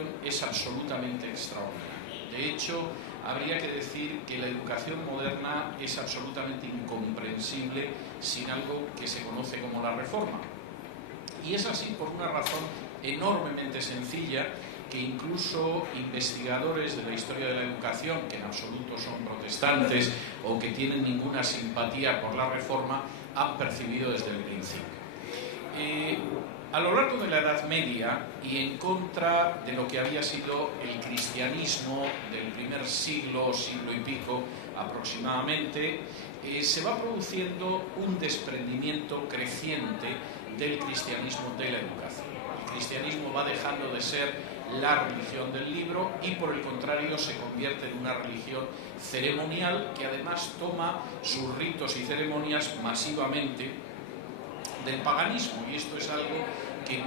educación es absolutamente extraordinaria. De hecho, habría que decir que la educación moderna es absolutamente incomprensible sin algo que se conoce como la reforma. Y es así por una razón enormemente sencilla, que incluso investigadores de la historia de la educación, que en absoluto son protestantes o que tienen ninguna simpatía por la reforma, han percibido desde el principio. A lo largo de la Edad Media, y en contra de lo que había sido el cristianismo del primer siglo, siglo y pico aproximadamente, se va produciendo un desprendimiento creciente del cristianismo de la educación. El cristianismo va dejando de ser la religión del libro y por el contrario se convierte en una religión ceremonial que además toma sus ritos y ceremonias masivamente del paganismo, y esto es algo que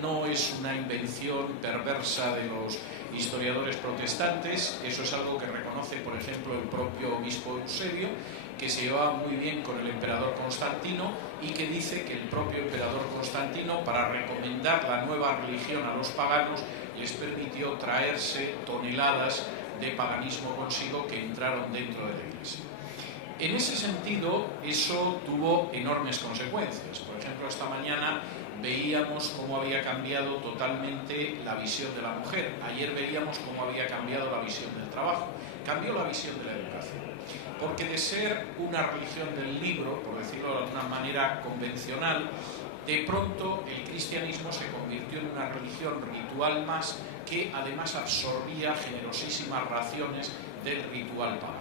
no es una invención perversa de los historiadores protestantes. Eso es algo que reconoce, por ejemplo, el propio obispo Eusebio, que se llevaba muy bien con el emperador Constantino y que dice que el propio emperador Constantino, para recomendar la nueva religión a los paganos, les permitió traerse toneladas de paganismo consigo que entraron dentro de la Iglesia. En ese sentido, eso tuvo enormes consecuencias. Por ejemplo, esta mañana veíamos cómo había cambiado totalmente la visión de la mujer. Ayer veíamos cómo había cambiado la visión del trabajo. Cambió la visión de la educación. Porque de ser una religión del libro, por decirlo de alguna manera convencional, de pronto el cristianismo se convirtió en una religión ritual más que además absorbía generosísimas raciones del ritual pagano.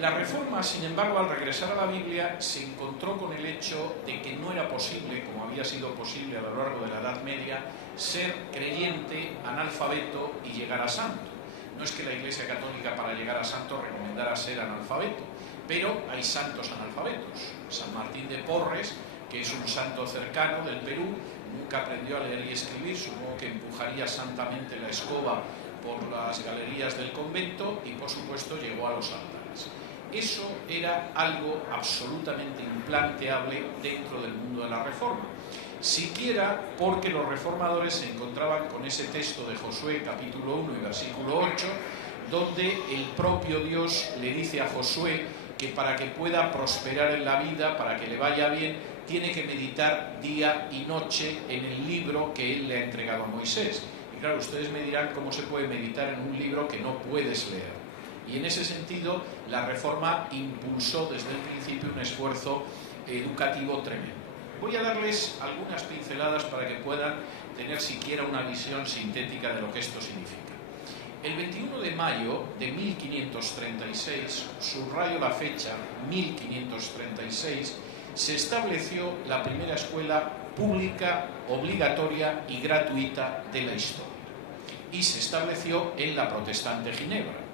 La Reforma, sin embargo, al regresar a la Biblia, se encontró con el hecho de que no era posible, como había sido posible a lo largo de la Edad Media, ser creyente, analfabeto y llegar a santo. No es que la Iglesia Católica para llegar a santo recomendara ser analfabeto, pero hay santos analfabetos. San Martín de Porres, que es un santo cercano del Perú, nunca aprendió a leer y escribir, supongo que empujaría santamente la escoba por las galerías del convento y por supuesto llegó a los altares. Eso era algo absolutamente implanteable dentro del mundo de la Reforma, siquiera porque los reformadores se encontraban con ese texto de Josué capítulo 1 y versículo 8, donde el propio Dios le dice a Josué que para que pueda prosperar en la vida, para que le vaya bien, tiene que meditar día y noche en el libro que él le ha entregado a Moisés. Y claro, ustedes me dirán cómo se puede meditar en un libro que no puedes leer. Y en ese sentido, la Reforma impulsó desde el principio un esfuerzo educativo tremendo. Voy a darles algunas pinceladas para que puedan tener siquiera una visión sintética de lo que esto significa. El 21 de mayo de 1536, subrayo la fecha, 1536, se estableció la primera escuela pública, obligatoria y gratuita de la historia. Y se estableció en la Protestante Ginebra.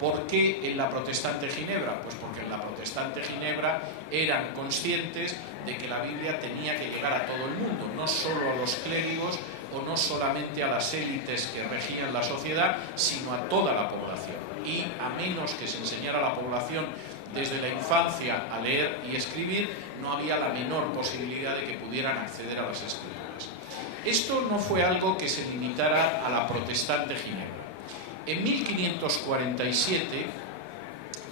¿Por qué en la Protestante Ginebra? Pues porque en la Protestante Ginebra eran conscientes de que la Biblia tenía que llegar a todo el mundo, no solo a los clérigos o no solamente a las élites que regían la sociedad, sino a toda la población. Y a menos que se enseñara a la población desde la infancia a leer y escribir, no había la menor posibilidad de que pudieran acceder a las escrituras. Esto no fue algo que se limitara a la Protestante Ginebra. En 1547,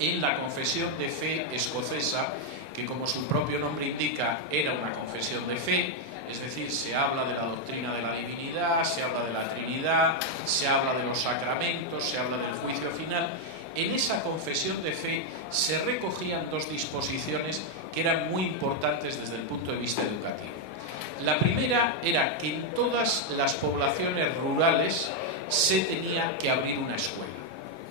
en la Confesión de Fe escocesa, que como su propio nombre indica era una confesión de fe, es decir, se habla de la doctrina de la divinidad, se habla de la Trinidad, se habla de los sacramentos, se habla del juicio final. En esa confesión de fe se recogían dos disposiciones que eran muy importantes desde el punto de vista educativo. La primera era que en todas las poblaciones rurales se tenía que abrir una escuela.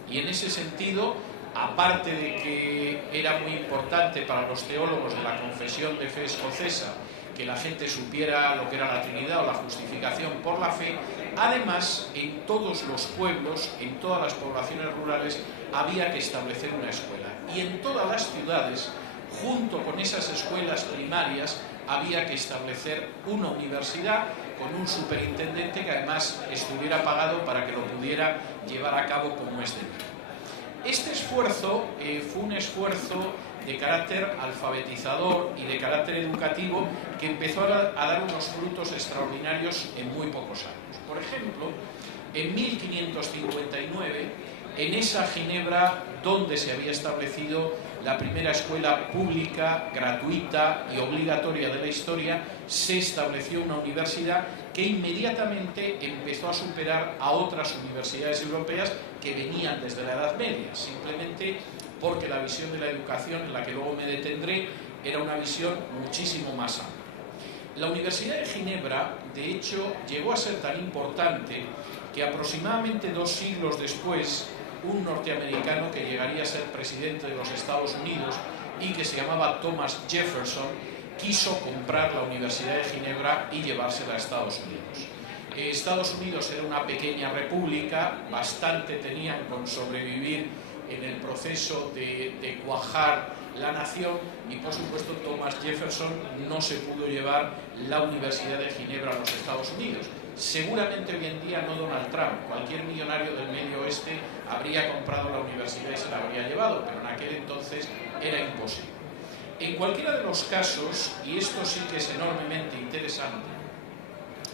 Y en ese sentido, aparte de que era muy importante para los teólogos de la confesión de fe escocesa que la gente supiera lo que era la Trinidad o la justificación por la fe, además en todos los pueblos, en todas las poblaciones rurales, había que establecer una escuela. Y en todas las ciudades, junto con esas escuelas primarias, había que establecer una universidad con un superintendente que además estuviera pagado para que lo pudiera llevar a cabo como es debido. Este esfuerzo fue un esfuerzo de carácter alfabetizador y de carácter educativo que empezó a dar unos frutos extraordinarios en muy pocos años. Por ejemplo, en 1559, en esa Ginebra donde se había establecido la primera escuela pública, gratuita y obligatoria de la historia, se estableció una universidad que inmediatamente empezó a superar a otras universidades europeas que venían desde la Edad Media, simplemente porque la visión de la educación, en la que luego me detendré, era una visión muchísimo más amplia. La Universidad de Ginebra, de hecho, llegó a ser tan importante que aproximadamente 2 siglos después, un norteamericano que llegaría a ser presidente de los Estados Unidos y que se llamaba Thomas Jefferson, quiso comprar la Universidad de Ginebra y llevársela a Estados Unidos. Estados Unidos era una pequeña república, bastante tenían con sobrevivir en el proceso de cuajar la nación, y por supuesto Thomas Jefferson no se pudo llevar la Universidad de Ginebra a los Estados Unidos. Seguramente hoy en día no Donald Trump, cualquier millonario del Medio Oeste habría comprado la universidad y se la habría llevado, pero en aquel entonces era imposible. En cualquiera de los casos, y esto sí que es enormemente interesante,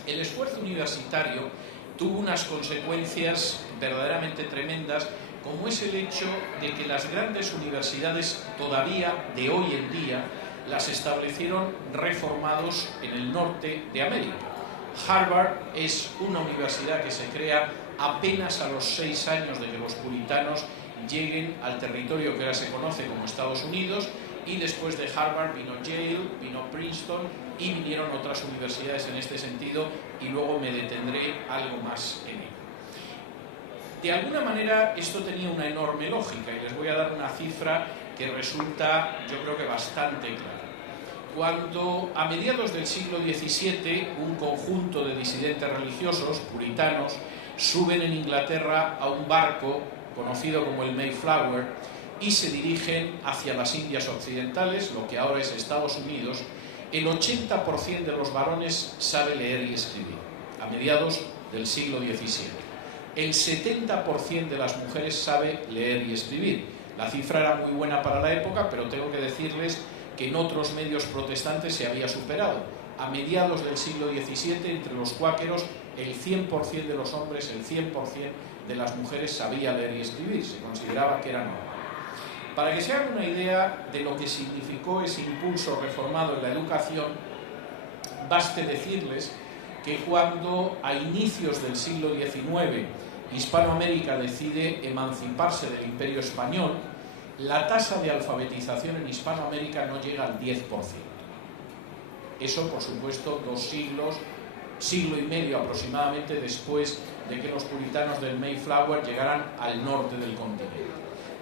el esfuerzo universitario tuvo unas consecuencias verdaderamente tremendas, como es el hecho de que las grandes universidades todavía de hoy en día las establecieron reformados en el norte de América. Harvard es una universidad que se crea apenas a los 6 años de que los puritanos lleguen al territorio que ahora se conoce como Estados Unidos, y después de Harvard vino Yale, vino Princeton y vinieron otras universidades en este sentido, y luego me detendré algo más en ello. De alguna manera esto tenía una enorme lógica, y les voy a dar una cifra que resulta, yo creo que bastante clara. Cuando a mediados del siglo XVII un conjunto de disidentes religiosos puritanos suben en Inglaterra a un barco conocido como el Mayflower y se dirigen hacia las Indias Occidentales, lo que ahora es Estados Unidos, el 80% de los varones sabe leer y escribir, a mediados del siglo XVII. El 70% de las mujeres sabe leer y escribir. La cifra era muy buena para la época, pero tengo que decirles que en otros medios protestantes se había superado. A mediados del siglo XVII, entre los cuáqueros, el 100% de los hombres, el 100% de las mujeres sabía leer y escribir. Se consideraba que era normal. Para que se hagan una idea de lo que significó ese impulso reformado en la educación, baste decirles que cuando a inicios del siglo XIX Hispanoamérica decide emanciparse del Imperio Español, la tasa de alfabetización en Hispanoamérica no llega al 10%. Eso, por supuesto, 2 siglos, siglo y medio aproximadamente después de que los puritanos del Mayflower llegaran al norte del continente.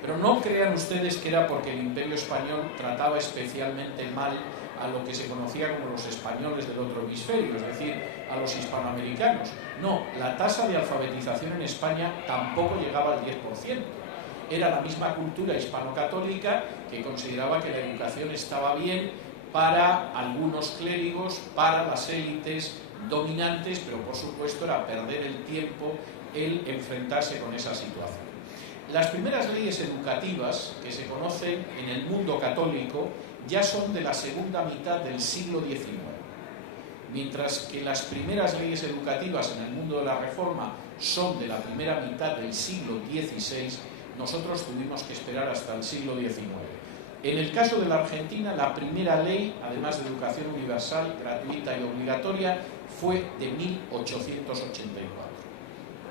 Pero no crean ustedes que era porque el Imperio Español trataba especialmente mal a lo que se conocía como los españoles del otro hemisferio, es decir, a los hispanoamericanos. No, la tasa de alfabetización en España tampoco llegaba al 10%. Era la misma cultura hispano-católica que consideraba que la educación estaba bien para algunos clérigos, para las élites dominantes, pero por supuesto era perder el tiempo el enfrentarse con esa situación. Las primeras leyes educativas que se conocen en el mundo católico ya son de la segunda mitad del siglo XIX, mientras que las primeras leyes educativas en el mundo de la Reforma son de la primera mitad del siglo XVI. Nosotros tuvimos que esperar hasta el siglo XIX. En el caso de la Argentina, la primera ley, además de educación universal, gratuita y obligatoria, fue de 1884.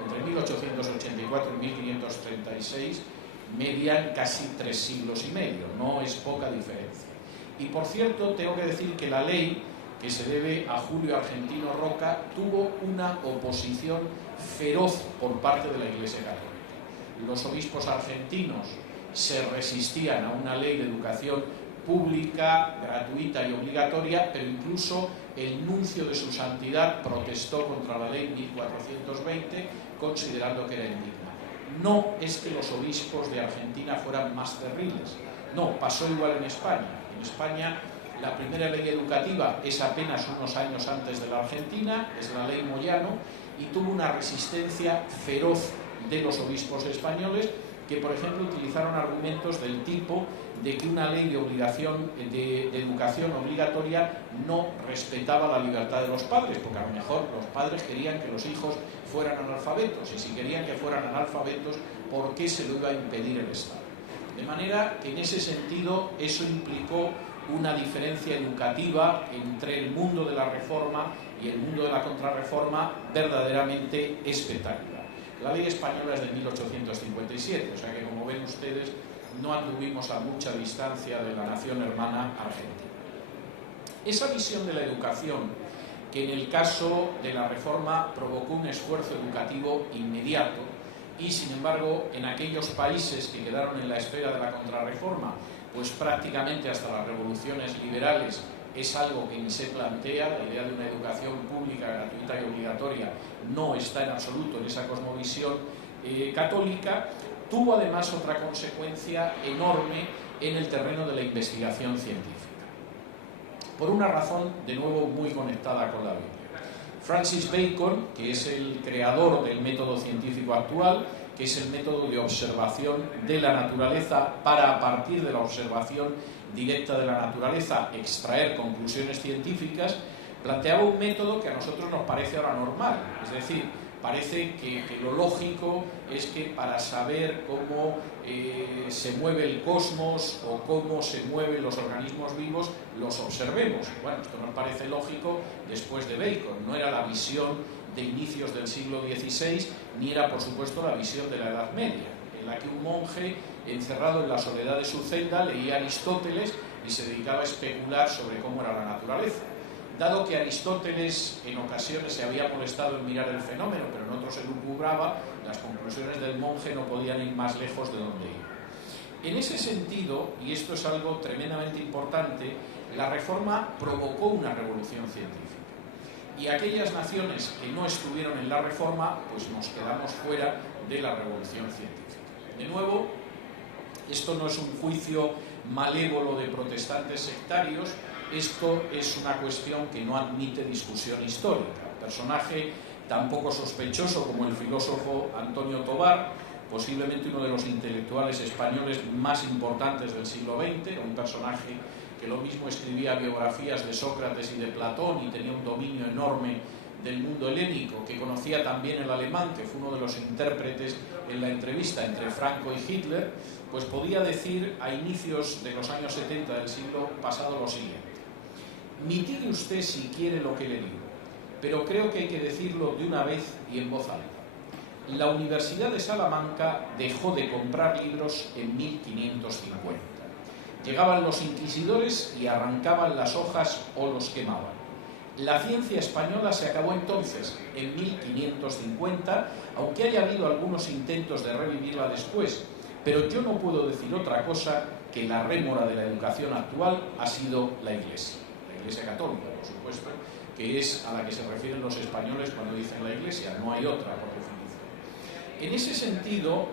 Entre 1884 y 1536 median casi 3 siglos y medio, no es poca diferencia. Y por cierto, tengo que decir que la ley, que se debe a Julio Argentino Roca, tuvo una oposición feroz por parte de la Iglesia Católica. Los obispos argentinos se resistían a una ley de educación pública, gratuita y obligatoria, pero incluso el nuncio de su santidad protestó contra la ley 1420, considerando que era indigna. No es que los obispos de Argentina fueran más terribles, no, pasó igual en España. En España la primera ley educativa es apenas unos años antes de la Argentina, es la ley Moyano, y tuvo una resistencia feroz de los obispos españoles que, por ejemplo, utilizaron argumentos del tipo de que una ley de obligación de educación obligatoria no respetaba la libertad de los padres, porque a lo mejor los padres querían que los hijos fueran analfabetos, y si querían que fueran analfabetos, ¿por qué se lo iba a impedir el Estado? De manera que en ese sentido eso implicó una diferencia educativa entre el mundo de la reforma y el mundo de la contrarreforma verdaderamente espectacular. La ley española es de 1857, o sea que, como ven ustedes, no anduvimos a mucha distancia de la nación hermana argentina. Esa visión de la educación, que en el caso de la reforma provocó un esfuerzo educativo inmediato, y sin embargo en aquellos países que quedaron en la esfera de la contrarreforma, pues prácticamente hasta las revoluciones liberales es algo que ni se plantea. La idea de una educación pública, gratuita y obligatoria no está en absoluto en esa cosmovisión católica. Tuvo además otra consecuencia enorme en el terreno de la investigación científica, por una razón de nuevo muy conectada con la Biblia. Francis Bacon, que es el creador del método científico actual, que es el método de observación de la naturaleza para, a partir de la observación directa de la naturaleza, extraer conclusiones científicas, planteaba un método que a nosotros nos parece ahora normal. Es decir, parece que lo lógico es que para saber cómo se mueve el cosmos o cómo se mueven los organismos vivos, los observemos. Bueno, esto nos parece lógico después de Bacon. No era la visión de inicios del siglo XVI, ni era, por supuesto, la visión de la Edad Media, en la que un monje, encerrado en la soledad de su celda, leía Aristóteles y se dedicaba a especular sobre cómo era la naturaleza. Dado que Aristóteles en ocasiones se había molestado en mirar el fenómeno, pero en otros se lucubraba, las conclusiones del monje no podían ir más lejos de donde iba. En ese sentido, y esto es algo tremendamente importante, la Reforma provocó una revolución científica. Y aquellas naciones que no estuvieron en la Reforma, pues nos quedamos fuera de la revolución científica. De nuevo, esto no es un juicio malévolo de protestantes sectarios. Esto es una cuestión que no admite discusión histórica. Un personaje tan poco sospechoso como el filósofo Antonio Tobar, posiblemente uno de los intelectuales españoles más importantes del siglo XX, un personaje que lo mismo escribía biografías de Sócrates y de Platón y tenía un dominio enorme del mundo helénico, que conocía también el alemán, que fue uno de los intérpretes en la entrevista entre Franco y Hitler, pues podía decir a inicios de los años 70 del siglo pasado lo siguiente: mitigue usted si quiere lo que le digo, pero creo que hay que decirlo de una vez y en voz alta. La Universidad de Salamanca dejó de comprar libros en 1550. Llegaban los inquisidores y arrancaban las hojas o los quemaban. La ciencia española se acabó entonces, en 1550, aunque haya habido algunos intentos de revivirla después, pero yo no puedo decir otra cosa que la rémora de la educación actual ha sido la Iglesia Católica, por supuesto, que es a la que se refieren los españoles cuando dicen la Iglesia, no hay otra por definición. En ese sentido,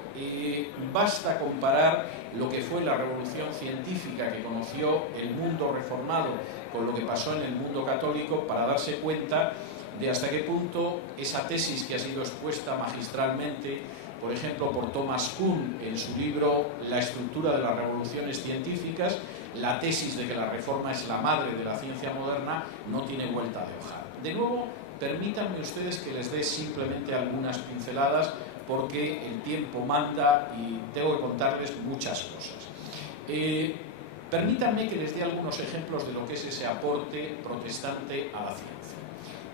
basta comparar lo que fue la revolución científica que conoció el mundo reformado con lo que pasó en el mundo católico para darse cuenta de hasta qué punto esa tesis que ha sido expuesta magistralmente, por ejemplo, por Thomas Kuhn en su libro La estructura de las revoluciones científicas, la tesis de que la reforma es la madre de la ciencia moderna, no tiene vuelta de hoja. De nuevo, permítanme ustedes que les dé simplemente algunas pinceladas, porque el tiempo manda y tengo que contarles muchas cosas. Permítanme que les dé algunos ejemplos de lo que es ese aporte protestante a la ciencia.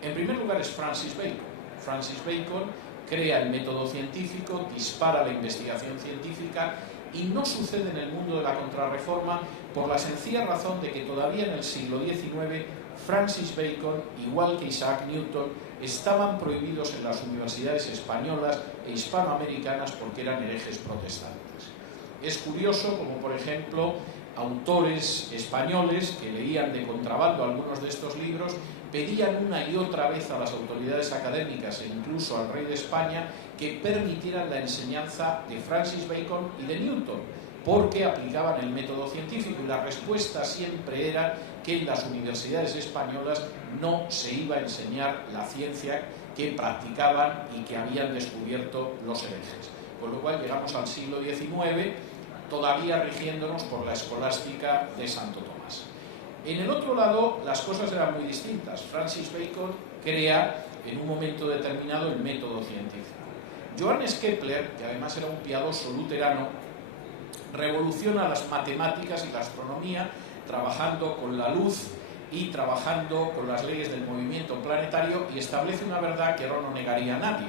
En primer lugar es Francis Bacon. Francis Bacon crea el método científico, dispara la investigación científica y no sucede en el mundo de la contrarreforma por la sencilla razón de que todavía en el siglo XIX Francis Bacon, igual que Isaac Newton, estaban prohibidos en las universidades españolas e hispanoamericanas porque eran herejes protestantes. Es curioso como, por ejemplo, autores españoles que leían de contrabando algunos de estos libros pedían una y otra vez a las autoridades académicas e incluso al rey de España que permitieran la enseñanza de Francis Bacon y de Newton, porque aplicaban el método científico, y la respuesta siempre era que en las universidades españolas no se iba a enseñar la ciencia que practicaban y que habían descubierto los herejes. con lo cual llegamos al siglo XIX todavía rigiéndonos por la escolástica de Santo Tomás. En el otro lado las cosas eran muy distintas. Francis Bacon crea en un momento determinado el método científico. Johannes Kepler, que además era un piadoso luterano, revoluciona las matemáticas y la astronomía trabajando con la luz y trabajando con las leyes del movimiento planetario, y establece una verdad que ahora no negaría a nadie,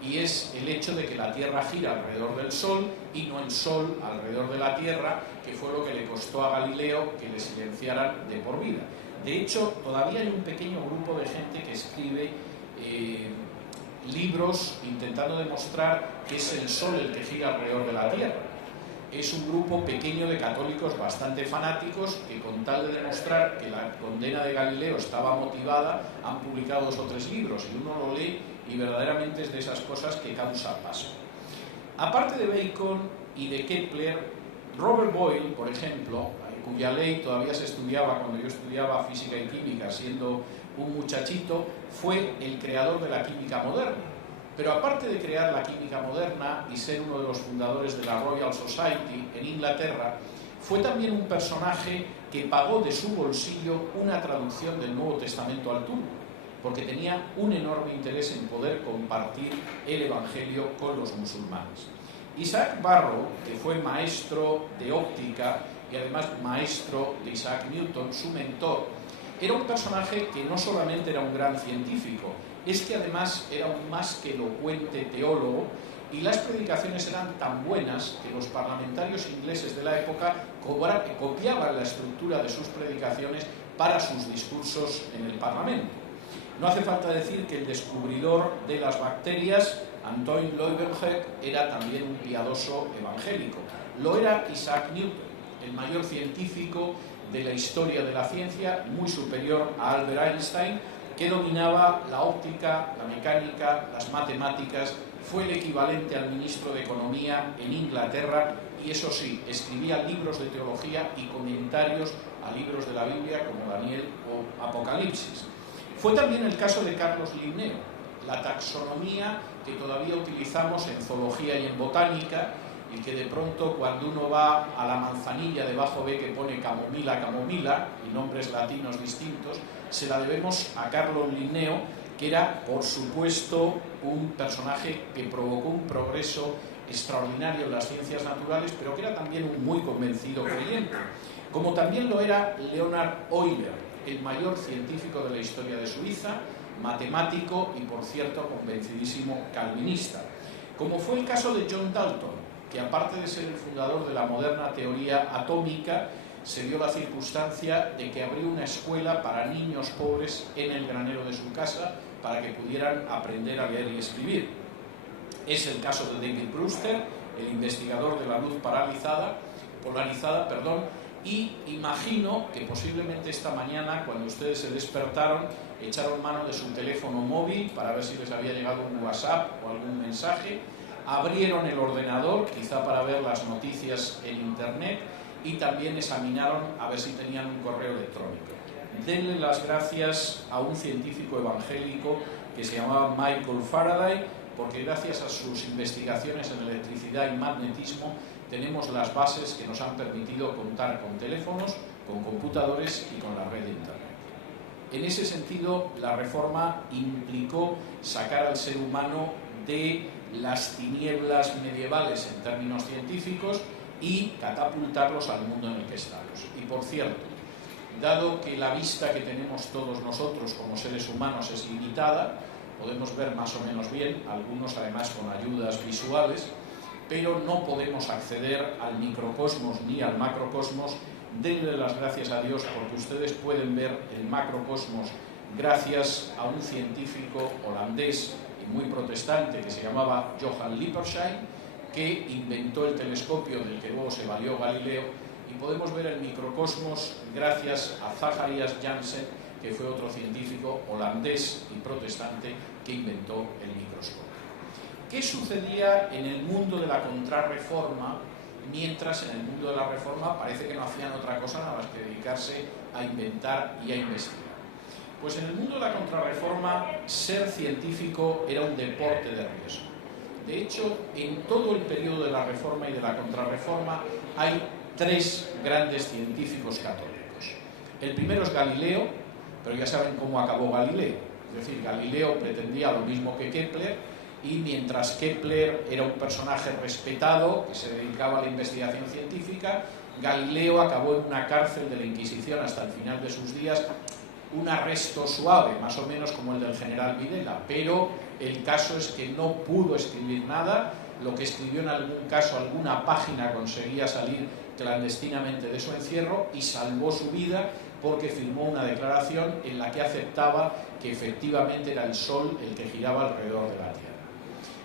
y es el hecho de que la Tierra gira alrededor del Sol y no el Sol alrededor de la Tierra, que fue lo que le costó a Galileo que le silenciaran de por vida. De hecho, todavía hay un pequeño grupo de gente que escribe libros intentando demostrar que es el Sol el que gira alrededor de la Tierra. Es un grupo pequeño de católicos bastante fanáticos que, con tal de demostrar que la condena de Galileo estaba motivada, han publicado 2 o 3 libros, y uno lo lee y verdaderamente es de esas cosas que causa paso. Aparte de Bacon y de Kepler, Robert Boyle, por ejemplo, cuya ley todavía se estudiaba cuando yo estudiaba física y química siendo un muchachito, fue el creador de la química moderna. Pero aparte de crear la química moderna y ser uno de los fundadores de la Royal Society en Inglaterra, fue también un personaje que pagó de su bolsillo una traducción del Nuevo Testamento al turco, porque tenía un enorme interés en poder compartir el Evangelio con los musulmanes. Isaac Barrow, que fue maestro de óptica y además maestro de Isaac Newton, su mentor, era un personaje que no solamente era un gran científico, es que además era un más que elocuente teólogo, y las predicaciones eran tan buenas que los parlamentarios ingleses de la época copiaban la estructura de sus predicaciones para sus discursos en el Parlamento. No hace falta decir que el descubridor de las bacterias, Antoine Leuwenhoek, era también un piadoso evangélico. Lo era Isaac Newton, el mayor científico de la historia de la ciencia, muy superior a Albert Einstein, que dominaba la óptica, la mecánica, las matemáticas, fue el equivalente al ministro de Economía en Inglaterra, y eso sí, escribía libros de teología y comentarios a libros de la Biblia como Daniel o Apocalipsis. Fue también el caso de Carlos Linneo. La taxonomía que todavía utilizamos en zoología y en botánica, y que de pronto cuando uno va a la manzanilla debajo ve que pone camomila, camomila y nombres latinos distintos, se la debemos a Carlos Linneo, que era por supuesto un personaje que provocó un progreso extraordinario en las ciencias naturales, pero que era también un muy convencido creyente, como también lo era Leonhard Euler, el mayor científico de la historia de Suiza, matemático y por cierto convencidísimo calvinista, como fue el caso de John Dalton, que aparte de ser el fundador de la moderna teoría atómica, se dio la circunstancia de que abrió una escuela para niños pobres en el granero de su casa para que pudieran aprender a leer y escribir. Es el caso de David Brewster, el investigador de la luz polarizada, y imagino que posiblemente esta mañana, cuando ustedes se despertaron, echaron mano de su teléfono móvil para ver si les había llegado un WhatsApp o algún mensaje, abrieron el ordenador, quizá para ver las noticias en Internet, y también examinaron a ver si tenían un correo electrónico. Denle las gracias a un científico evangélico que se llamaba Michael Faraday, porque gracias a sus investigaciones en electricidad y magnetismo tenemos las bases que nos han permitido contar con teléfonos, con computadores y con la red de Internet. En ese sentido, la reforma implicó sacar al ser humano de las tinieblas medievales en términos científicos y catapultarlos al mundo en el que estamos. Y por cierto, dado que la vista que tenemos todos nosotros como seres humanos es limitada, podemos ver más o menos bien, algunos además con ayudas visuales, pero no podemos acceder al microcosmos ni al macrocosmos. Denle las gracias a Dios porque ustedes pueden ver el macrocosmos gracias a un científico holandés y muy protestante que se llamaba Johann Lippershey, que inventó el telescopio del que luego se valió Galileo, y podemos ver el microcosmos gracias a Zacharias Janssen, que fue otro científico holandés y protestante que inventó el microscopio. ¿Qué sucedía en el mundo de la contrarreforma, mientras en el mundo de la reforma parece que no hacían otra cosa nada más que dedicarse a inventar y a investigar? Pues en el mundo de la contrarreforma ser científico era un deporte de riesgo. De hecho, en todo el periodo de la Reforma y de la Contrarreforma hay tres grandes científicos católicos. El primero es Galileo, pero ya saben cómo acabó Galileo. Es decir, Galileo pretendía lo mismo que Kepler, y mientras Kepler era un personaje respetado que se dedicaba a la investigación científica, Galileo acabó en una cárcel de la Inquisición hasta el final de sus días, un arresto suave, más o menos como el del general Videla, pero el caso es que no pudo escribir nada. Lo que escribió en algún caso, alguna página, conseguía salir clandestinamente de su encierro y salvó su vida porque firmó una declaración en la que aceptaba que efectivamente era el Sol el que giraba alrededor de la Tierra.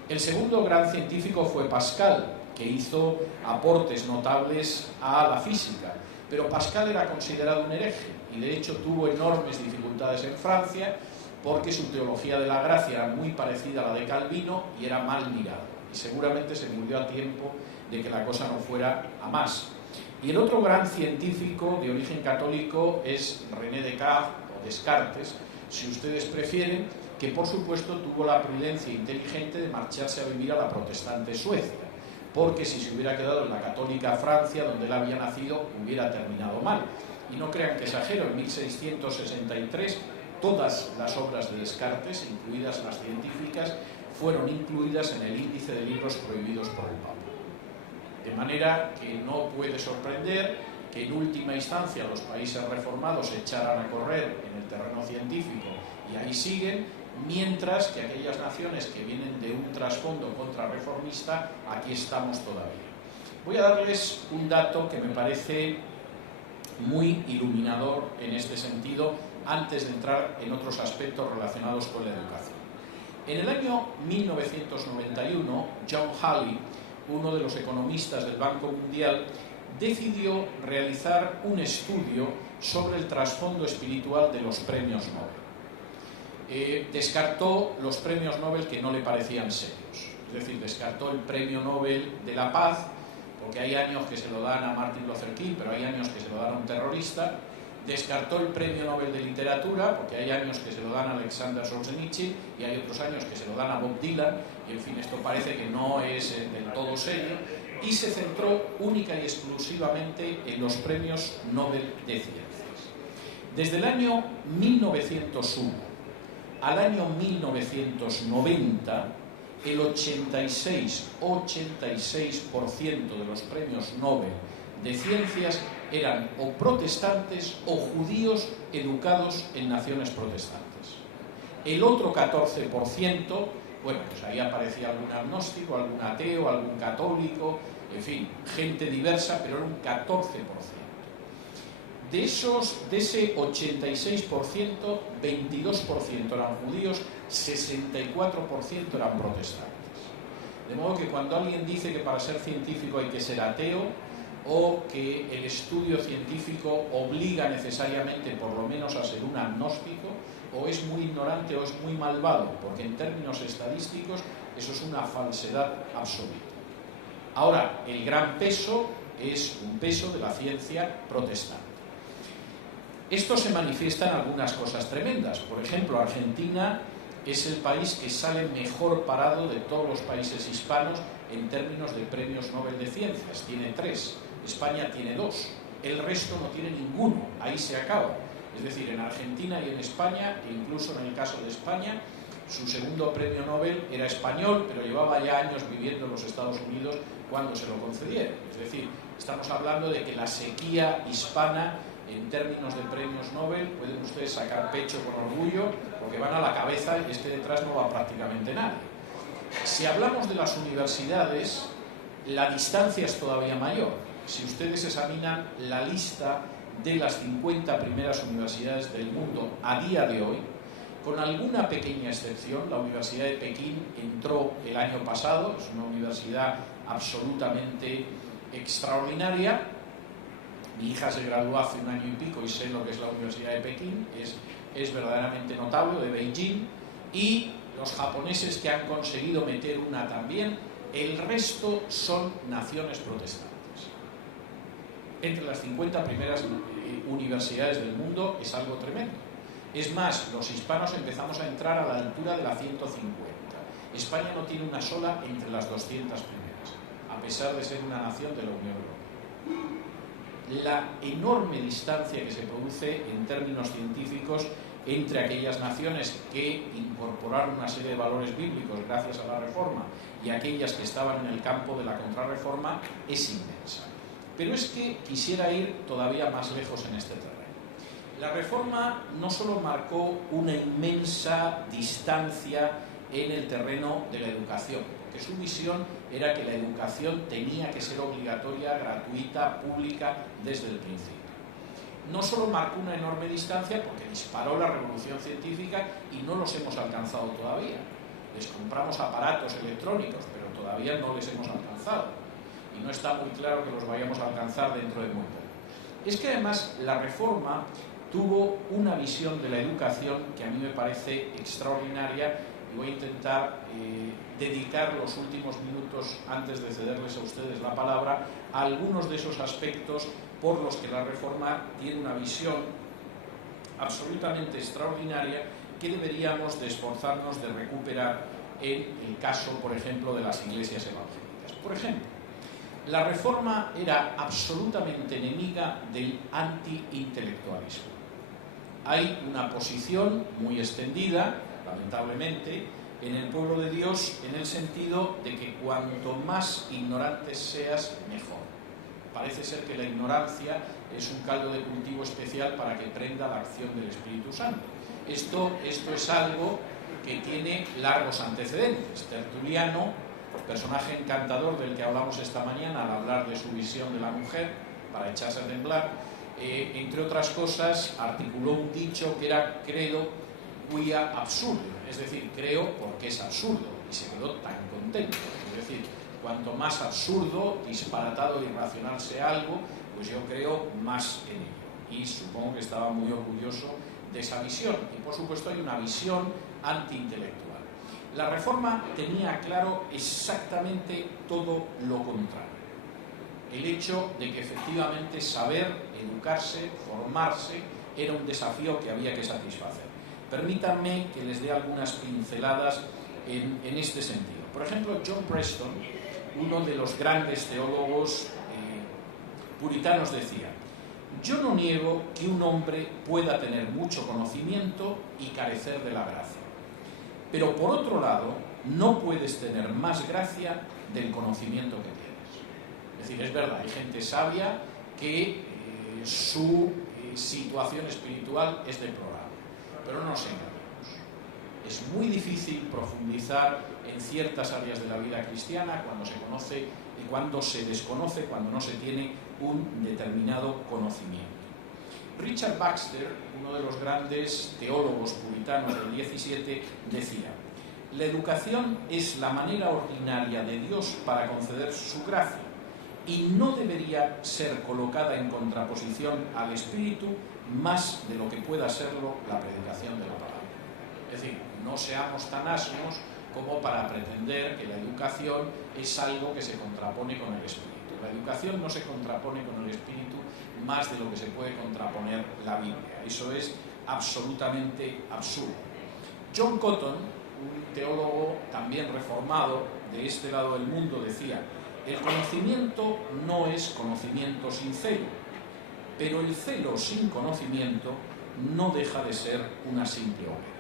El segundo gran científico fue Pascal, que hizo aportes notables a la física, pero Pascal era considerado un hereje y de hecho tuvo enormes dificultades en Francia porque su teología de la gracia era muy parecida a la de Calvino y era mal mirado, y seguramente se murió a tiempo de que la cosa no fuera a más. Y el otro gran científico de origen católico es René Descartes, o Descartes, si ustedes prefieren, que por supuesto tuvo la prudencia inteligente de marcharse a vivir a la protestante Suecia, porque si se hubiera quedado en la católica Francia, donde él había nacido, hubiera terminado mal. Y no crean que exagero, en 1663 todas las obras de Descartes, incluidas las científicas, fueron incluidas en el índice de libros prohibidos por el Papa. De manera que no puede sorprender que en última instancia los países reformados se echaran a correr en el terreno científico y ahí siguen, mientras que aquellas naciones que vienen de un trasfondo contrarreformista, aquí estamos todavía. Voy a darles un dato que me parece muy iluminador en este sentido, antes de entrar en otros aspectos relacionados con la educación. En el año 1991, John Halley, uno de los economistas del Banco Mundial, decidió realizar un estudio sobre el trasfondo espiritual de los premios Nobel. Descartó los premios Nobel que no le parecían serios, es decir, descartó el premio Nobel de la Paz, porque hay años que se lo dan a Martin Luther King, pero hay años que se lo dan a un terrorista. Descartó el premio Nobel de Literatura, porque hay años que se lo dan a Alexander Solzhenitsyn y hay otros años que se lo dan a Bob Dylan, y en fin, esto parece que no es del todo serio, y se centró única y exclusivamente en los premios Nobel de Ciencias. Desde el año 1901 al año 1990, el 86% de los premios Nobel de Ciencias eran o protestantes o judíos educados en naciones protestantes. El otro 14%, bueno, pues ahí aparecía algún agnóstico, algún ateo, algún católico, en fin, gente diversa, pero era un 14%. De ese 86%, 22% eran judíos, 64% eran protestantes. De modo que cuando alguien dice que para ser científico hay que ser ateo, o que el estudio científico obliga necesariamente por lo menos a ser un agnóstico, o es muy ignorante o es muy malvado, porque en términos estadísticos eso es una falsedad absoluta. Ahora, el gran peso es un peso de la ciencia protestante. Esto se manifiesta en algunas cosas tremendas. Por ejemplo, Argentina es el país que sale mejor parado de todos los países hispanos en términos de premios Nobel de Ciencias. Tiene 3, España tiene 2, el resto no tiene ninguno, ahí se acaba. Es decir, en Argentina y en España, e incluso en el caso de España, su segundo premio Nobel era español, pero llevaba ya años viviendo en los Estados Unidos cuando se lo concedieron. Es decir, estamos hablando de que la sequía hispana, en términos de premios Nobel, pueden ustedes sacar pecho con orgullo, porque van a la cabeza y es que detrás no va prácticamente nadie. Si hablamos de las universidades, la distancia es todavía mayor. Si ustedes examinan la lista de las 50 primeras universidades del mundo a día de hoy, con alguna pequeña excepción, la Universidad de Pekín entró el año pasado, es una universidad absolutamente extraordinaria. Mi hija se graduó hace un año y pico y sé lo que es la Universidad de Pekín, es verdaderamente notable, de Beijing, y los japoneses que han conseguido meter una también, el resto son naciones protestantes. Entre las 50 primeras universidades del mundo es algo tremendo. Es más, los hispanos empezamos a entrar a la altura de la 150. España no tiene una sola entre las 200 primeras, a pesar de ser una nación de la Unión Europea. La enorme distancia que se produce en términos científicos entre aquellas naciones que incorporaron una serie de valores bíblicos gracias a la Reforma y aquellas que estaban en el campo de la contrarreforma es inmensa. Pero es que quisiera ir todavía más lejos en este terreno. La Reforma no solo marcó una inmensa distancia en el terreno de la educación, porque su visión era que la educación tenía que ser obligatoria, gratuita, pública desde el principio. No solo marcó una enorme distancia porque disparó la revolución científica y no los hemos alcanzado todavía. Les compramos aparatos electrónicos, pero todavía no les hemos alcanzado. Y no está muy claro que los vayamos a alcanzar dentro de muy poco. Es que además la Reforma tuvo una visión de la educación que a mí me parece extraordinaria y voy a intentar dedicar los últimos minutos antes de cederles a ustedes la palabra a algunos de esos aspectos por los que la Reforma tiene una visión absolutamente extraordinaria que deberíamos de esforzarnos de recuperar en el caso, por ejemplo, de las iglesias evangélicas. Por ejemplo, la Reforma era absolutamente enemiga del anti-intelectualismo. Hay una posición muy extendida, lamentablemente, en el pueblo de Dios en el sentido de que cuanto más ignorantes seas, mejor. Parece ser que la ignorancia es un caldo de cultivo especial para que prenda la acción del Espíritu Santo. Esto es algo que tiene largos antecedentes. Tertuliano, personaje encantador del que hablamos esta mañana al hablar de su visión de la mujer, para echarse a temblar, entre otras cosas, articuló un dicho que era credo quia absurdo, es decir, creo porque es absurdo, y se quedó tan contento. Es decir, cuanto más absurdo, disparatado e irracional sea algo, pues yo creo más en ello. Y supongo que estaba muy orgulloso de esa visión. Y por supuesto hay una visión antiintelectual. La Reforma tenía claro exactamente todo lo contrario. El hecho de que efectivamente saber, educarse, formarse, era un desafío que había que satisfacer. Permítanme que les dé algunas pinceladas en este sentido. Por ejemplo, John Preston, uno de los grandes teólogos puritanos, decía: yo no niego que un hombre pueda tener mucho conocimiento y carecer de la gracia, pero por otro lado, no puedes tener más gracia del conocimiento que tienes. Es decir, es verdad, hay gente sabia que su situación espiritual es deplorable, pero no nos engañemos. Es muy difícil profundizar en ciertas áreas de la vida cristiana cuando se conoce y cuando se desconoce, cuando no se tiene un determinado conocimiento. Richard Baxter, uno de los grandes teólogos puritanos del 17, decía: la educación es la manera ordinaria de Dios para conceder su gracia y no debería ser colocada en contraposición al Espíritu más de lo que pueda serlo la predicación de la palabra. Es decir, no seamos tan asnos como para pretender que la educación es algo que se contrapone con el Espíritu. La educación no se contrapone con el Espíritu más de lo que se puede contraponer la Biblia. Eso es absolutamente absurdo. John Cotton, un teólogo también reformado de este lado del mundo, decía: el conocimiento no es conocimiento sin celo, pero el celo sin conocimiento no deja de ser una simple hoguera.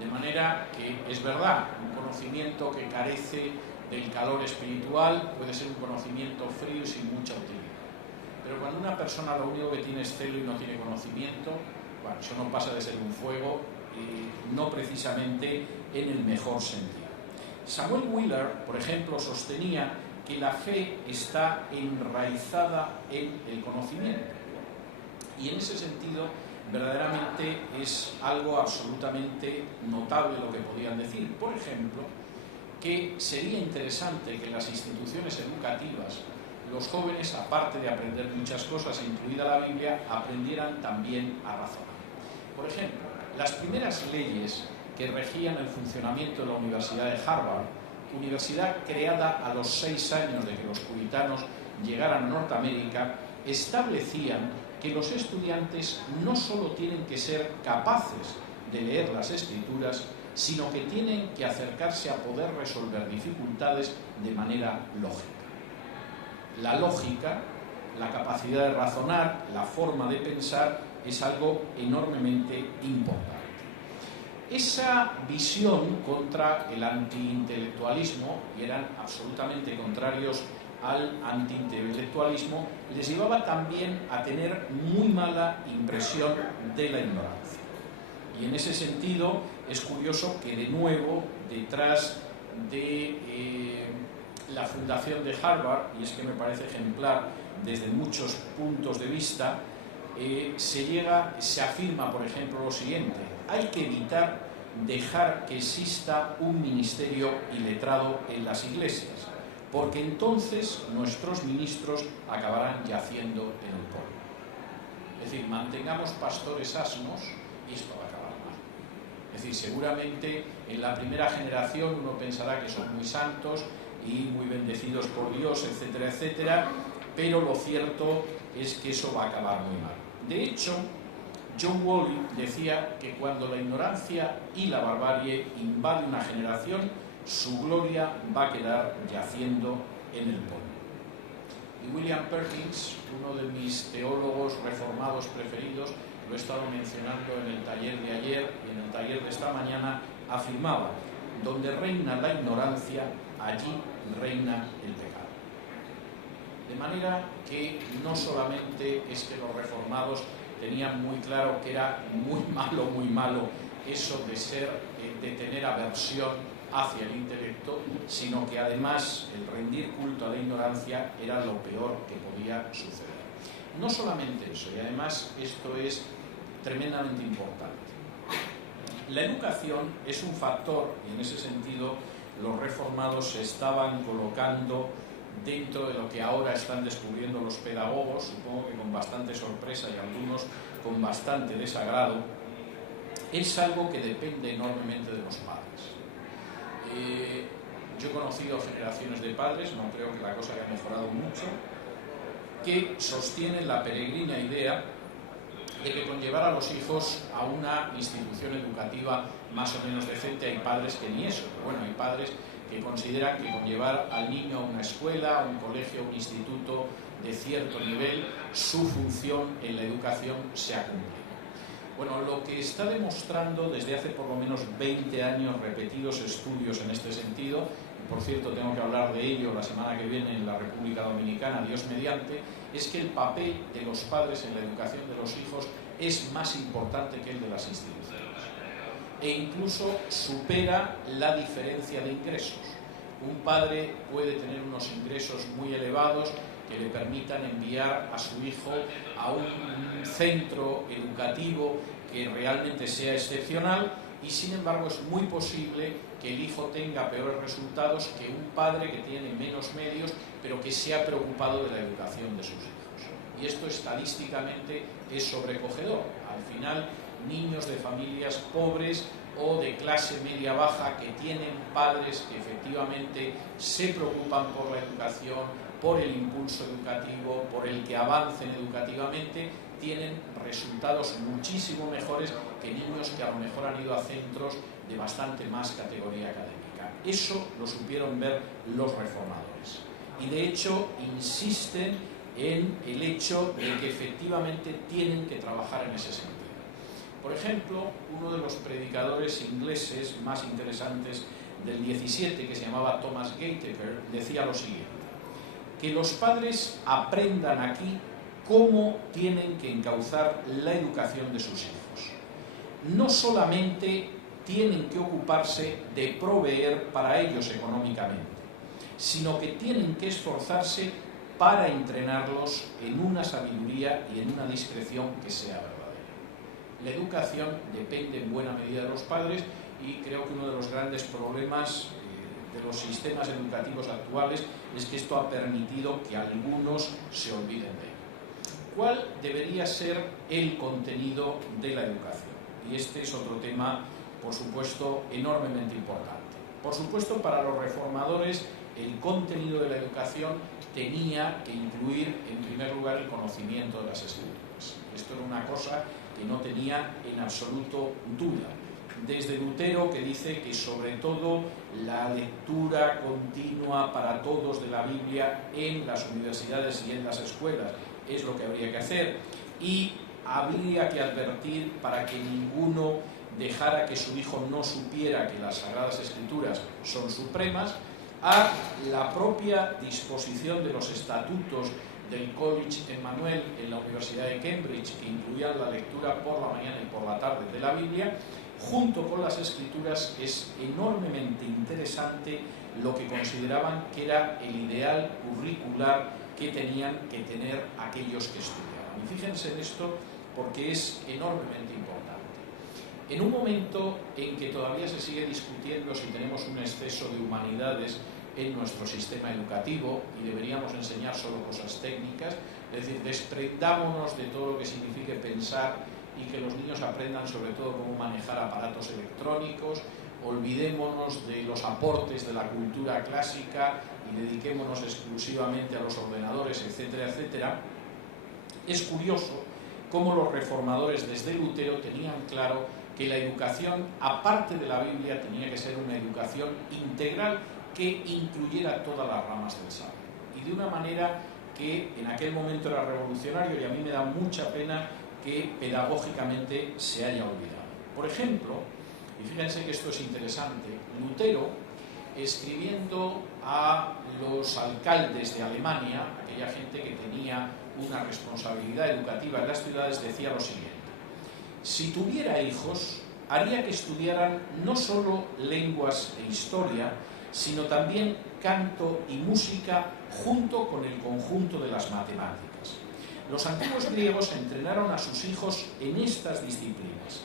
De manera que es verdad, un conocimiento que carece del calor espiritual puede ser un conocimiento frío y sin mucha utilidad. Pero cuando una persona lo único que tiene es celo y no tiene conocimiento, bueno, eso no pasa de ser un fuego, no precisamente en el mejor sentido. Samuel Wheeler, por ejemplo, sostenía que la fe está enraizada en el conocimiento. Y en ese sentido, verdaderamente es algo absolutamente notable lo que podían decir. Por ejemplo, que sería interesante que en las instituciones educativas los jóvenes, aparte de aprender muchas cosas, incluida la Biblia, aprendieran también a razonar. Por ejemplo, las primeras leyes que regían el funcionamiento de la Universidad de Harvard, universidad creada a los 6 años de que los puritanos llegaran a Norteamérica, establecían que los estudiantes no solo tienen que ser capaces de leer las Escrituras, sino que tienen que acercarse a poder resolver dificultades de manera lógica. La lógica, la capacidad de razonar, la forma de pensar es algo enormemente importante. Esa visión contra el antiintelectualismo, y eran absolutamente contrarios al antiintelectualismo, les llevaba también a tener muy mala impresión de la ignorancia. Y en ese sentido es curioso que de nuevo detrás de la fundación de Harvard, y es que me parece ejemplar desde muchos puntos de vista, se afirma, por ejemplo, lo siguiente: hay que evitar dejar que exista un ministerio iletrado en las iglesias, porque entonces nuestros ministros acabarán yaciendo en el polvo. Es decir, mantengamos pastores asnos y esto va a acabar mal. Es decir, seguramente en la primera generación uno pensará que son muy santos y muy bendecidos por Dios, etcétera, etcétera, pero lo cierto es que eso va a acabar muy mal. De hecho, John Woolley decía que cuando la ignorancia y la barbarie invade una generación, su gloria va a quedar yaciendo en el polvo. Y William Perkins, uno de mis teólogos reformados preferidos, lo he estado mencionando en el taller de ayer y en el taller de esta mañana, afirmaba: donde reina la ignorancia, allí reina el pecado. De manera que no solamente es que los reformados tenían muy claro que era muy malo eso de tener aversión hacia el intelecto, sino que además el rendir culto a la ignorancia era lo peor que podía suceder. No solamente eso, y además esto es tremendamente importante. La educación es un factor, y en ese sentido los reformados se estaban colocando dentro de lo que ahora están descubriendo los pedagogos, supongo que con bastante sorpresa y algunos con bastante desagrado. Es algo que depende enormemente de los padres. Yo he conocido generaciones de padres, no creo que la cosa haya mejorado mucho, que sostienen la peregrina idea de que con llevar a los hijos a una institución educativa más o menos decente, hay padres que ni eso, pero bueno, hay padres que consideran que con llevar al niño a una escuela, a un colegio, a un instituto de cierto nivel, su función en la educación se ha cumplido. Bueno, lo que está demostrando desde hace por lo menos 20 años repetidos estudios en este sentido, y por cierto tengo que hablar de ello la semana que viene en la República Dominicana, Dios mediante, es que el papel de los padres en la educación de los hijos es más importante que el de las instituciones. E incluso supera la diferencia de ingresos. Un padre puede tener unos ingresos muy elevados que le permitan enviar a su hijo a un centro educativo que realmente sea excepcional, y sin embargo es muy posible que el hijo tenga peores resultados que un padre que tiene menos medios pero que se ha preocupado de la educación de sus hijos. Y esto estadísticamente es sobrecogedor. Al final, niños de familias pobres o de clase media baja que tienen padres que efectivamente se preocupan por la educación, por el impulso educativo, por el que avancen educativamente, tienen resultados muchísimo mejores que niños que a lo mejor han ido a centros de bastante más categoría académica. Eso lo supieron ver los reformadores. Y de hecho insisten en el hecho de que efectivamente tienen que trabajar en ese sentido. Por ejemplo, uno de los predicadores ingleses más interesantes del 17, que se llamaba Thomas Gateker, decía lo siguiente: que los padres aprendan aquí cómo tienen que encauzar la educación de sus hijos. No solamente tienen que ocuparse de proveer para ellos económicamente, sino que tienen que esforzarse para entrenarlos en una sabiduría y en una discreción que sea verdadera. La educación depende en buena medida de los padres, y creo que uno de los grandes problemas de los sistemas educativos actuales es que esto ha permitido que algunos se olviden de ello. ¿Cuál debería ser el contenido de la educación? Y este es otro tema, por supuesto, enormemente importante. Por supuesto, para los reformadores, el contenido de la educación tenía que incluir, en primer lugar, el conocimiento de las Escrituras. Esto era una cosa que no tenía en absoluto duda. desde Lutero, que dice que sobre todo la lectura continua para todos de la Biblia en las universidades y en las escuelas es lo que habría que hacer, y habría que advertir para que ninguno dejara que su hijo no supiera que las Sagradas Escrituras son supremas, a la propia disposición de los estatutos del College Emmanuel en la Universidad de Cambridge, que incluían la lectura por la mañana y por la tarde de la Biblia, junto con las Escrituras. Es enormemente interesante lo que consideraban que era el ideal curricular que tenían que tener aquellos que estudiaban. Y fíjense en esto porque es enormemente importante. En un momento en que todavía se sigue discutiendo si tenemos un exceso de humanidades en nuestro sistema educativo y deberíamos enseñar solo cosas técnicas, es decir, desprendámonos de todo lo que signifique pensar y que los niños aprendan sobre todo cómo manejar aparatos electrónicos, olvidémonos de los aportes de la cultura clásica y dediquémonos exclusivamente a los ordenadores, etcétera, etcétera. Es curioso cómo los reformadores desde Lutero tenían claro que la educación, aparte de la Biblia, tenía que ser una educación integral que incluyera todas las ramas del saber. Y de una manera que en aquel momento era revolucionario, y a mí me da mucha pena que pedagógicamente se haya olvidado. Por ejemplo, y fíjense que esto es interesante, Lutero, escribiendo a los alcaldes de Alemania, aquella gente que tenía una responsabilidad educativa en las ciudades, decía lo siguiente: si tuviera hijos, haría que estudiaran no solo lenguas e historia, sino también canto y música junto con el conjunto de las matemáticas. Los antiguos griegos entrenaron a sus hijos en estas disciplinas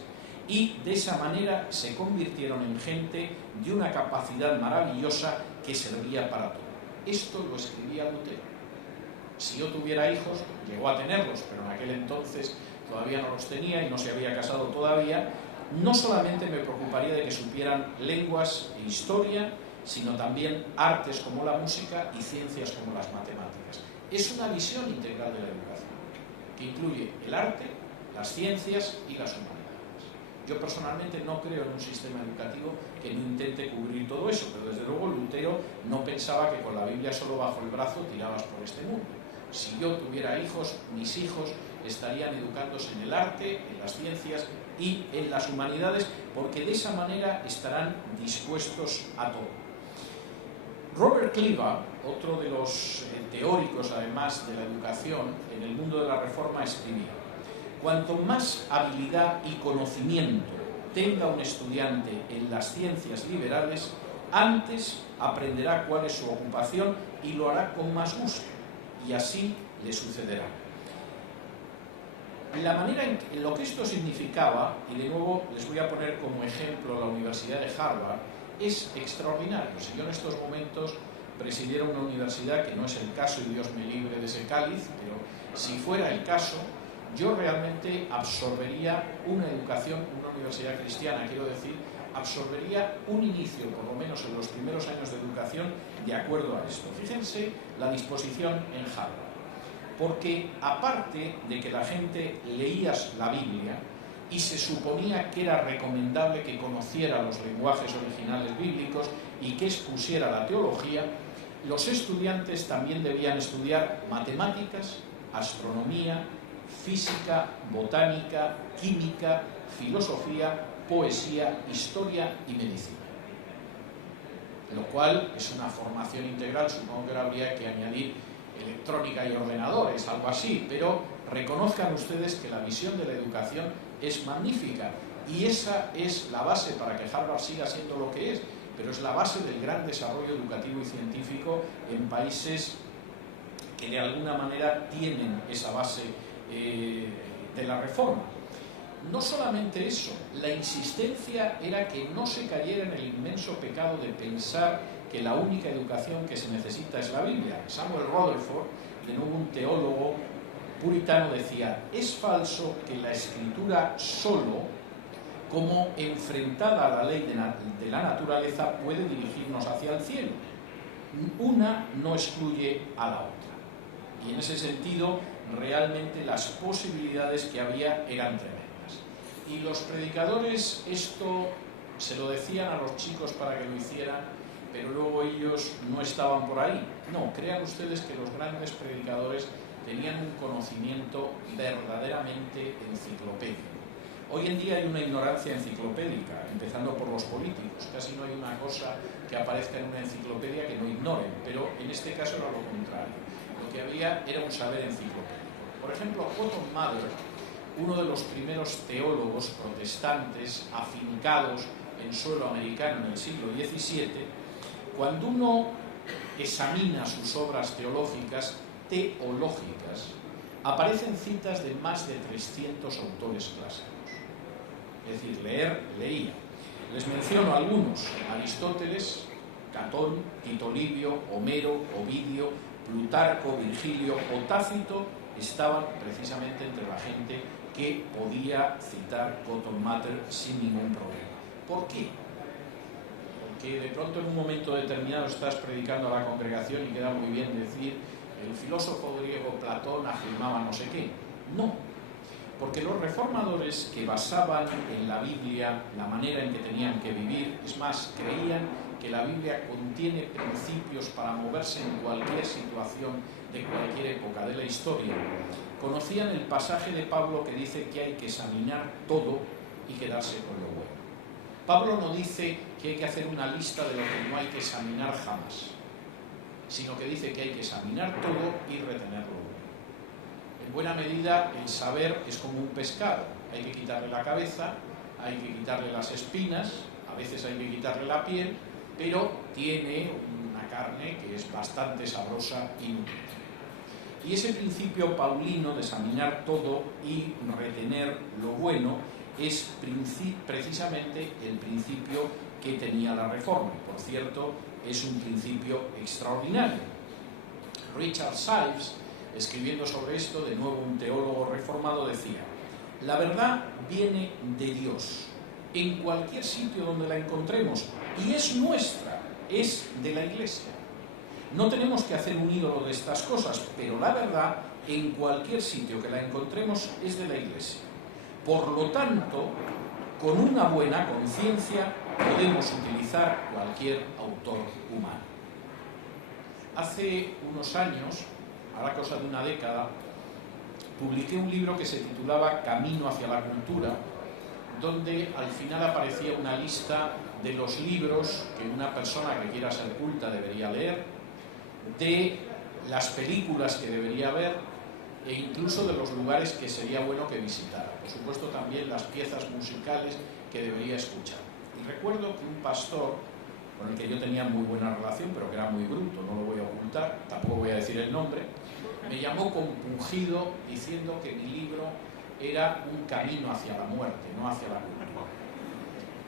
y de esa manera se convirtieron en gente de una capacidad maravillosa que servía para todo. Esto lo escribía Lutero. Si yo tuviera hijos, llegó a tenerlos, pero en aquel entonces todavía no los tenía y no se había casado todavía, no solamente me preocuparía de que supieran lenguas e historia, sino también artes como la música y ciencias como las matemáticas. Es una visión integral de la educación, que incluye el arte, las ciencias y las humanidades. Yo personalmente no creo en un sistema educativo que no intente cubrir todo eso, pero desde luego Lutero no pensaba que con la Biblia solo bajo el brazo tirabas por este mundo. Si yo tuviera hijos, mis hijos estarían educándose en el arte, en las ciencias y en las humanidades, porque de esa manera estarán dispuestos a todo. Robert Cliva, otro de los teóricos además de la educación en el mundo de la Reforma, escribía: cuanto más habilidad y conocimiento tenga un estudiante en las ciencias liberales, antes aprenderá cuál es su ocupación y lo hará con más gusto, y así le sucederá. La manera en lo que esto significaba, y de nuevo les voy a poner como ejemplo la Universidad de Harvard, es extraordinario. Si yo en estos momentos presidiera una universidad, que no es el caso y Dios me libre de ese cáliz, pero si fuera el caso, yo realmente absorbería una educación, una universidad cristiana, quiero decir, absorbería un inicio, por lo menos en los primeros años de educación, de acuerdo a esto. Fíjense la disposición en Harvard. Porque aparte de que la gente leía la Biblia y se suponía que era recomendable que conociera los lenguajes originales bíblicos y que expusiera la teología, los estudiantes también debían estudiar matemáticas, astronomía, física, botánica, química, filosofía, poesía, historia y medicina. Lo cual es una formación integral, supongo que ahora habría que añadir electrónica y ordenadores, algo así, pero reconozcan ustedes que la visión de la educación es magnífica y esa es la base para que Harvard siga siendo lo que es, pero es la base del gran desarrollo educativo y científico en países que de alguna manera tienen esa base de la Reforma. No solamente eso, la insistencia era que no se cayera en el inmenso pecado de pensar que la única educación que se necesita es la Biblia. Samuel Rutherford, de nuevo un teólogo puritano, decía: es falso que la Escritura solo, como enfrentada a la ley de la naturaleza, puede dirigirnos hacia el cielo. Una no excluye a la otra. Y en ese sentido, realmente las posibilidades que había eran tremendas. Y los predicadores esto se lo decían a los chicos para que lo hicieran, pero luego ellos no estaban por ahí. No, crean ustedes que los grandes predicadores tenían un conocimiento verdaderamente enciclopédico. Hoy en día hay una ignorancia enciclopédica, empezando por los políticos. Casi no hay una cosa que aparezca en una enciclopedia que no ignoren, pero en este caso era lo contrario. Lo que había era un saber enciclopédico. Por ejemplo, Cotton Mather, uno de los primeros teólogos protestantes afincados en suelo americano en el siglo XVII, cuando uno examina sus obras teológicas, aparecen citas de más de 300 autores clásicos. Es decir, leía. Les menciono algunos: Aristóteles, Catón, Tito Livio, Homero, Ovidio, Plutarco, Virgilio o Tácito estaban precisamente entre la gente que podía citar Cotton Mather sin ningún problema. ¿Por qué? Porque de pronto en un momento determinado estás predicando a la congregación y queda muy bien decir el filósofo griego Platón afirmaba no sé qué. No, porque los reformadores que basaban en la Biblia la manera en que tenían que vivir, es más, creían que la Biblia contiene principios para moverse en cualquier situación de cualquier época de la historia, conocían el pasaje de Pablo que dice que hay que examinar todo y quedarse con lo bueno. Pablo no dice que hay que hacer una lista de lo que no hay que examinar jamás, sino que dice que hay que examinar todo y retener lo bueno. En buena medida el saber es como un pescado, hay que quitarle la cabeza, hay que quitarle las espinas, a veces hay que quitarle la piel, pero tiene una carne que es bastante sabrosa y nutritiva. Y ese principio paulino de examinar todo y retener lo bueno es precisamente el principio que tenía la Reforma. Por cierto, es un principio extraordinario. Richard Sives, escribiendo sobre esto, de nuevo un teólogo reformado, decía: la verdad viene de Dios, en cualquier sitio donde la encontremos, y es nuestra, es de la Iglesia. No tenemos que hacer un ídolo de estas cosas, pero la verdad, en cualquier sitio que la encontremos, es de la Iglesia. Por lo tanto, con una buena conciencia podemos utilizar cualquier autor humano. Hace unos años, a la cosa de una década, publiqué un libro que se titulaba Camino hacia la cultura, donde al final aparecía una lista de los libros que una persona que quiera ser culta debería leer, de las películas que debería ver e incluso de los lugares que sería bueno que visitara. Por supuesto también las piezas musicales que debería escuchar. Y recuerdo que un pastor, con el que yo tenía muy buena relación, pero que era muy bruto, no lo voy a ocultar, tampoco voy a decir el nombre, me llamó compungido diciendo que mi libro era un camino hacia la muerte, no hacia la cultura.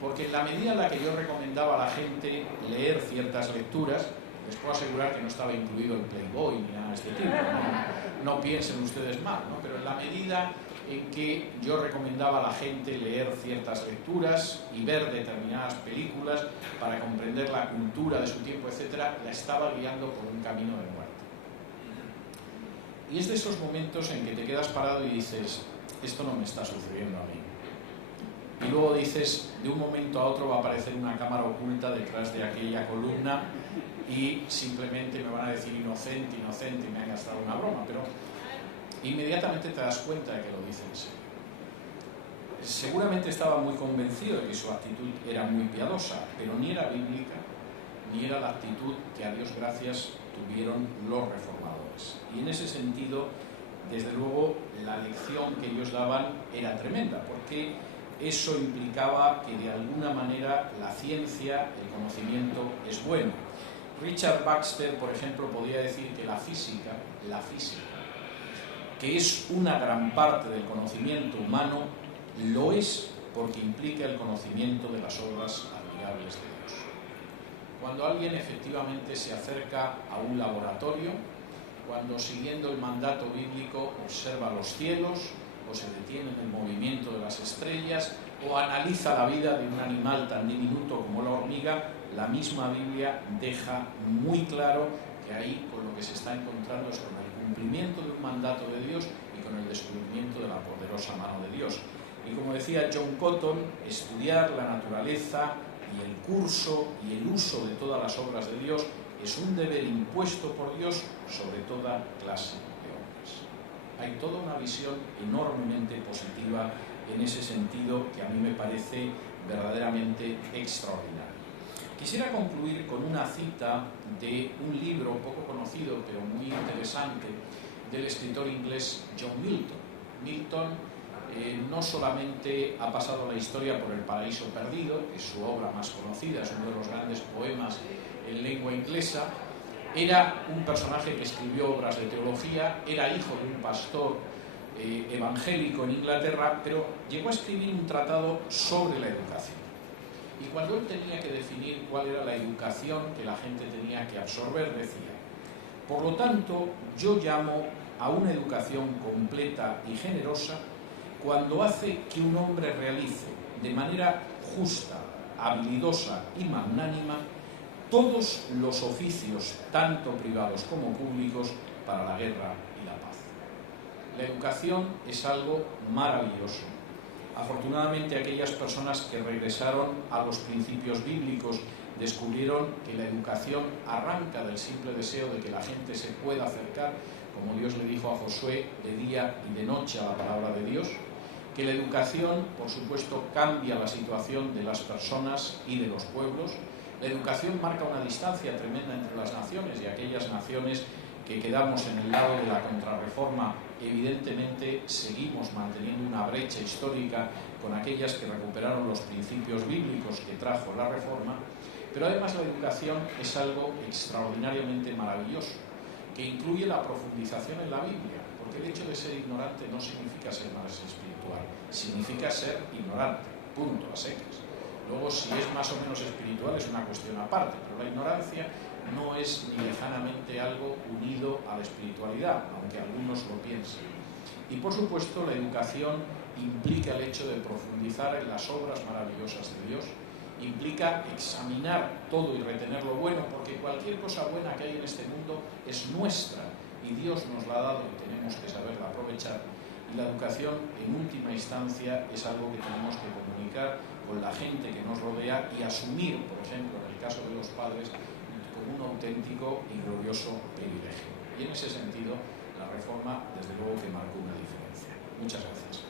Porque en la medida en la que yo recomendaba a la gente leer ciertas lecturas, les puedo asegurar que no estaba incluido el Playboy ni nada de este tipo, no piensen ustedes mal, ¿no? Pero en la medida en que yo recomendaba a la gente leer ciertas lecturas y ver determinadas películas para comprender la cultura de su tiempo, etcétera, la estaba guiando por un camino de muerte. Y es de esos momentos en que te quedas parado y dices, esto no me está sucediendo a mí. Y luego dices, de un momento a otro va a aparecer una cámara oculta detrás de aquella columna y simplemente me van a decir inocente, inocente, y me han gastado una broma, pero inmediatamente te das cuenta de que lo dicen en serio. Seguramente estaba muy convencido de que su actitud era muy piadosa, pero ni era bíblica, ni era la actitud que a Dios gracias tuvieron los reformadores. Y en ese sentido, desde luego, la lección que ellos daban era tremenda, porque eso implicaba que de alguna manera la ciencia, el conocimiento es bueno. Richard Baxter, por ejemplo, podía decir que la física, que es una gran parte del conocimiento humano, lo es porque implica el conocimiento de las obras admirables de Dios. Cuando alguien efectivamente se acerca a un laboratorio, cuando siguiendo el mandato bíblico observa los cielos, o se detiene en el movimiento de las estrellas, o analiza la vida de un animal tan diminuto como la hormiga, la misma Biblia deja muy claro que ahí con lo que se está encontrando es con el cumplimiento de un mandato de Dios y con el descubrimiento de la poderosa mano de Dios. Y como decía John Cotton, estudiar la naturaleza y el curso y el uso de todas las obras de Dios es un deber impuesto por Dios sobre toda clase de hombres. Hay toda una visión enormemente positiva en ese sentido que a mí me parece verdaderamente extraordinario. Quisiera concluir con una cita de un libro poco conocido pero muy interesante del escritor inglés John Milton. Milton no solamente ha pasado la historia por El paraíso perdido, que es su obra más conocida, es uno de los grandes poemas en lengua inglesa, era un personaje que escribió obras de teología, era hijo de un pastor evangélico en Inglaterra, pero llegó a escribir un tratado sobre la educación. Y cuando él tenía que definir cuál era la educación que la gente tenía que absorber, decía: por lo tanto, yo llamo a una educación completa y generosa cuando hace que un hombre realice de manera justa, habilidosa y magnánima todos los oficios, tanto privados como públicos, para la guerra y la paz. La educación es algo maravilloso. Afortunadamente, aquellas personas que regresaron a los principios bíblicos descubrieron que la educación arranca del simple deseo de que la gente se pueda acercar, como Dios le dijo a Josué, de día y de noche a la palabra de Dios, que la educación, por supuesto, cambia la situación de las personas y de los pueblos. La educación marca una distancia tremenda entre las naciones, y aquellas naciones que quedamos en el lado de la contrarreforma, evidentemente seguimos manteniendo una brecha histórica con aquellas que recuperaron los principios bíblicos que trajo la reforma. Pero además la educación es algo extraordinariamente maravilloso, que incluye la profundización en la Biblia, porque el hecho de ser ignorante no significa ser más espiritual, significa ser ignorante, punto, a secas. Luego, si es más o menos espiritual es una cuestión aparte, pero la ignorancia no es ni lejanamente algo unido a la espiritualidad, aunque algunos lo piensen. Y por supuesto, la educación implica el hecho de profundizar en las obras maravillosas de Dios, implica examinar todo y retener lo bueno, porque cualquier cosa buena que hay en este mundo es nuestra y Dios nos la ha dado y tenemos que saberla aprovechar. Y la educación, en última instancia, es algo que tenemos que comunicar con la gente que nos rodea y asumir, por ejemplo, en el caso de los padres, como un auténtico y glorioso privilegio. Y en ese sentido, la reforma, desde luego, que marcó una diferencia. Muchas gracias.